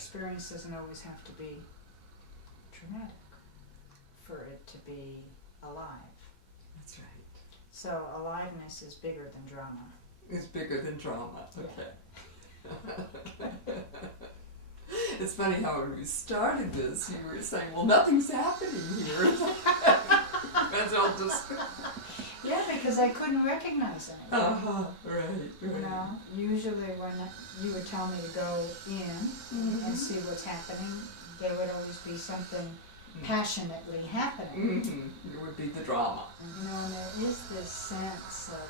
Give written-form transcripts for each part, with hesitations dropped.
experience doesn't always have to be dramatic for it to be alive. That's right. So aliveness is bigger than drama. It's bigger than drama. Okay. Yeah. It's funny how when we started this, you were saying, well, nothing's happening here. That's all just... Yeah, because I couldn't recognize anything. Right. You know, usually when you would tell me to go in and see what's happening, there would always be something passionately happening. It would be the drama. You know, and there is this sense of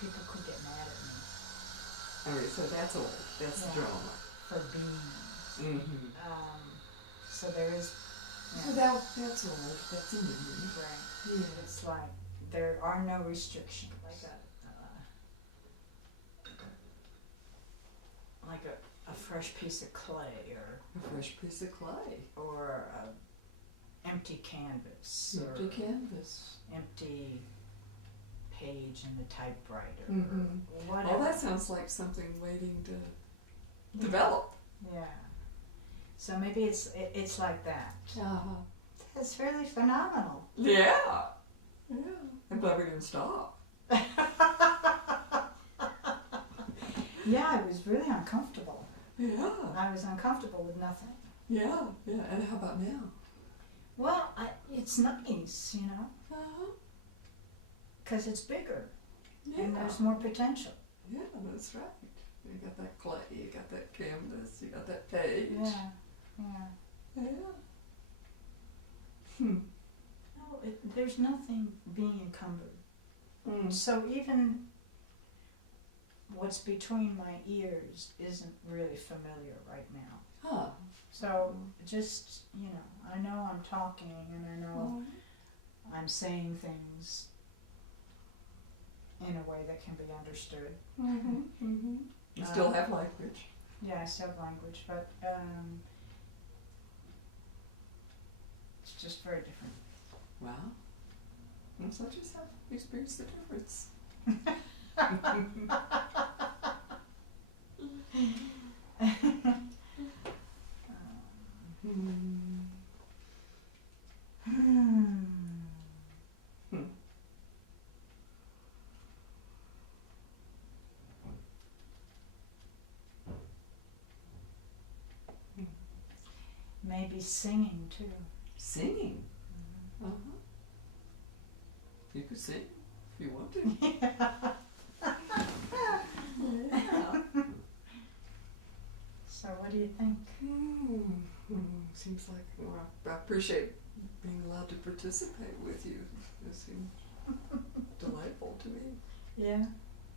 people could get mad at me. Okay, so that's old. That's the drama. For being. So there is. So that's old. That's a memory. Right. Yeah. It's like there are no restrictions. Like a fresh piece of clay, or A fresh piece of clay. or a empty canvas, Empty or canvas. empty page in the typewriter, Mm-hmm. or whatever. Oh, that sounds like something waiting to develop. Yeah. So maybe it's like that. Uh-huh. It's really phenomenal. Yeah. Yeah. I'm glad we didn't stop. Yeah, I was really uncomfortable. Yeah. I was uncomfortable with nothing. Yeah. Yeah. And how about now? Well, it's nice, you know, Uh-huh. because it's bigger Yeah. and there's more potential. Yeah, that's right. You got that clay, you got that canvas, you got that page. Yeah, yeah. Yeah. No, there's nothing being encumbered. Mm. So even what's between my ears isn't really familiar right now. Huh. So just, you know, I know I'm talking and I know I'm saying things in a way that can be understood. Mm-hmm. Mm-hmm. You still have language. Yeah, I still have language, but it's just very different. Wow. And so just have experienced the difference. Maybe singing too. Singing? Mm-hmm. Uh-huh. You could sing if you want to. Yeah. So what do you think? Seems like, well, I appreciate being allowed to participate with you. It seems delightful to me. Yeah,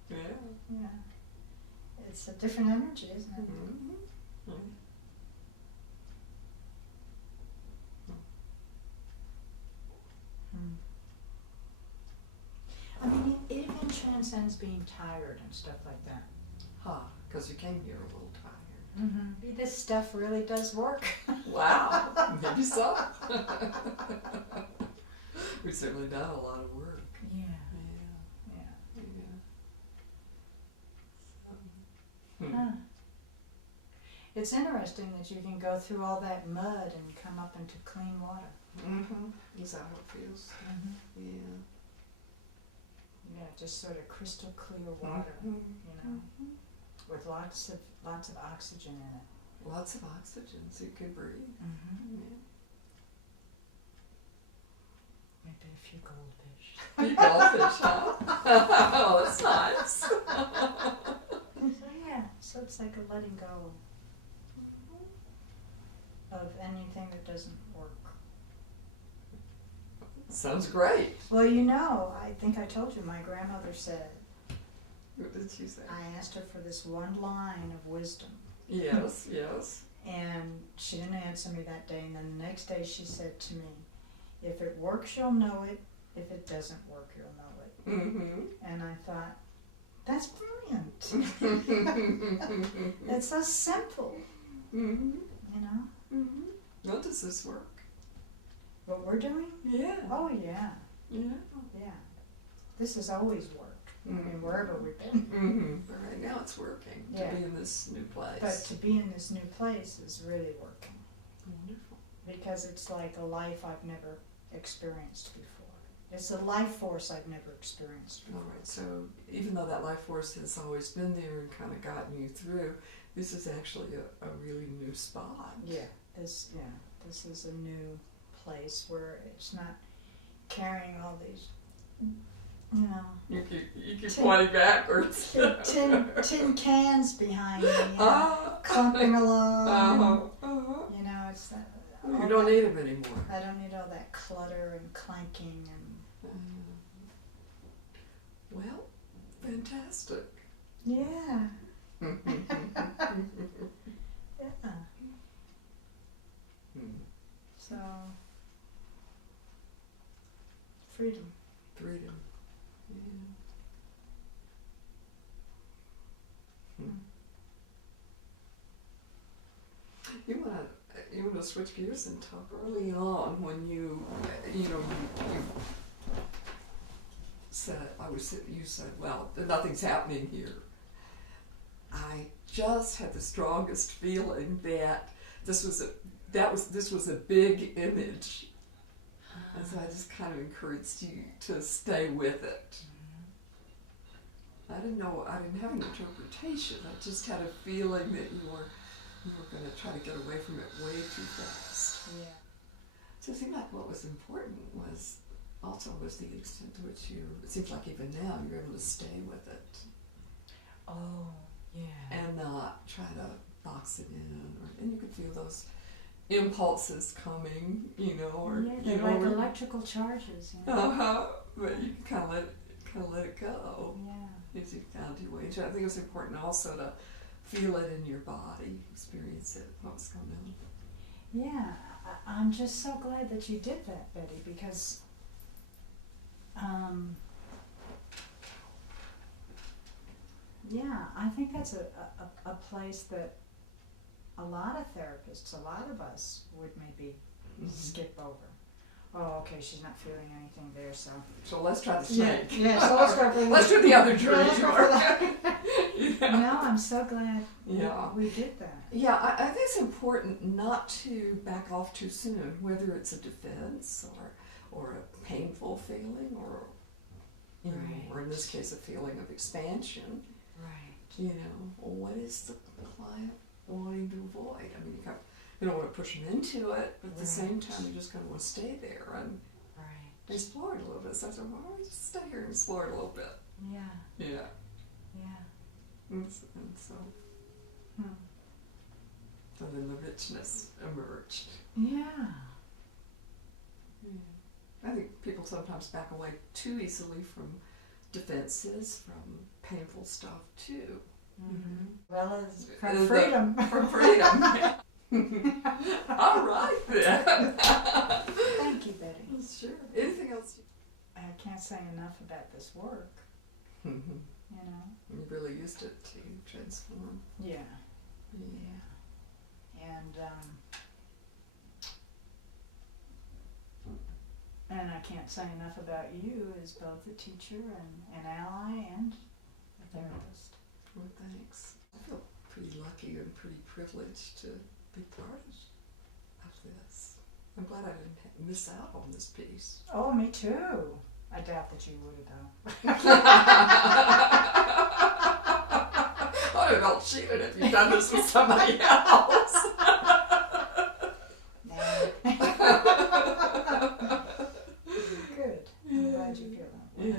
Yeah. yeah. It's a different energy, isn't it? Mm-hmm. I mean, it even transcends being tired and stuff like that. Because you came here a little tired. Mm-hmm. This stuff really does work. Wow, maybe so. We've certainly done a lot of work. Yeah. Yeah. Yeah. So, Huh. It's interesting that you can go through all that mud and come up into clean water. Mm-hmm. Is that how it feels? Mm-hmm. Yeah. Yeah, just sort of crystal clear water, you know, with lots of oxygen in it. Lots of oxygen, so you can breathe. Mm-hmm. Yeah. Maybe a few goldfish. You goldfish, huh? Oh, that's nice. So yeah, so it's like a letting go of anything that doesn't work. Sounds great. Well, you know, I think I told you, my grandmother said, What did she say? I asked her for this one line of wisdom. Yes, yes. And she didn't answer me that day, and then the next day she said to me, if it works, you'll know it. If it doesn't work, you'll know it. Mm-hmm. And I thought, that's brilliant. It's so simple, Mm-hmm. you know? Mm-hmm. How does this work? What we're doing? Yeah. Oh, yeah. Yeah. Yeah. This has always worked. I mean, wherever we've been. Mm-hmm. But right now it's working Yeah. to be in this new place. But to be in this new place is really working. Wonderful. Because it's like a life I've never experienced before. It's a life force I've never experienced before. All right, so even though that life force has always been there and kind of gotten you through, this is actually a really new spot. Yeah, this is a new place where it's not carrying all these, you know, You keep pointing backwards. tin cans behind me, clumping along. You know, it's that. You don't need them anymore. I don't need all that clutter and clanking and. Well, fantastic. Yeah. Yeah. So, freedom. Freedom. Yeah. You want to switch gears and talk early on when you said, you said, well, nothing's happening here. I just had the strongest feeling that this was a big image. And so I just kind of encouraged you to stay with it. I didn't have an interpretation. I just had a feeling that you were going to try to get away from it way too fast. Yeah. So it seemed like what was important was the extent to which it seems like even now you're able to stay with it. Oh, yeah. And not try to box it in. And you could feel those impulses coming, or they're like electrical charges. But you can kind of let it go. Yeah. As you found your way into it. I think it was important also to feel it in your body, experience it, what's going on. Yeah, I'm just so glad that you did that, Betty, because I think that's a place that a lot of therapists, a lot of us would maybe skip over. Oh, okay, she's not feeling anything there, so let's try the snake. Yeah, so let's go for let's do the other tree. No, I'm so glad Yeah. we did that. Yeah, I think it's important not to back off too soon, whether it's a defense or a painful feeling or or in this case a feeling of expansion. Right. What is the client wanting to avoid? I mean, you don't want to push them into it, but at the same time you just kind of want to stay there and explore it a little bit. So I said, why don't we just stay here and explore it a little bit? Yeah. Yeah. Yeah. And so then the richness emerged. Yeah. I think people sometimes back away too easily from defenses, from painful stuff too. Mm-hmm. Well, as from freedom. From freedom. All right then. Thank you, Betty. Sure. Anything else? I can't say enough about this work. You really used it to transform. Yeah. And I can't say enough about you as both a teacher and an ally and a therapist. Well, thanks. I feel pretty lucky and pretty privileged to be part of this. I'm glad I didn't miss out on this piece. Oh, me too. I doubt that you would though. I would have felt cheated if you'd done this with somebody else. Good. I'm glad you feel that way. Yeah.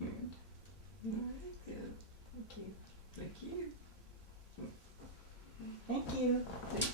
Good. All right, good. Thank you. Thank you. Thank you. Thank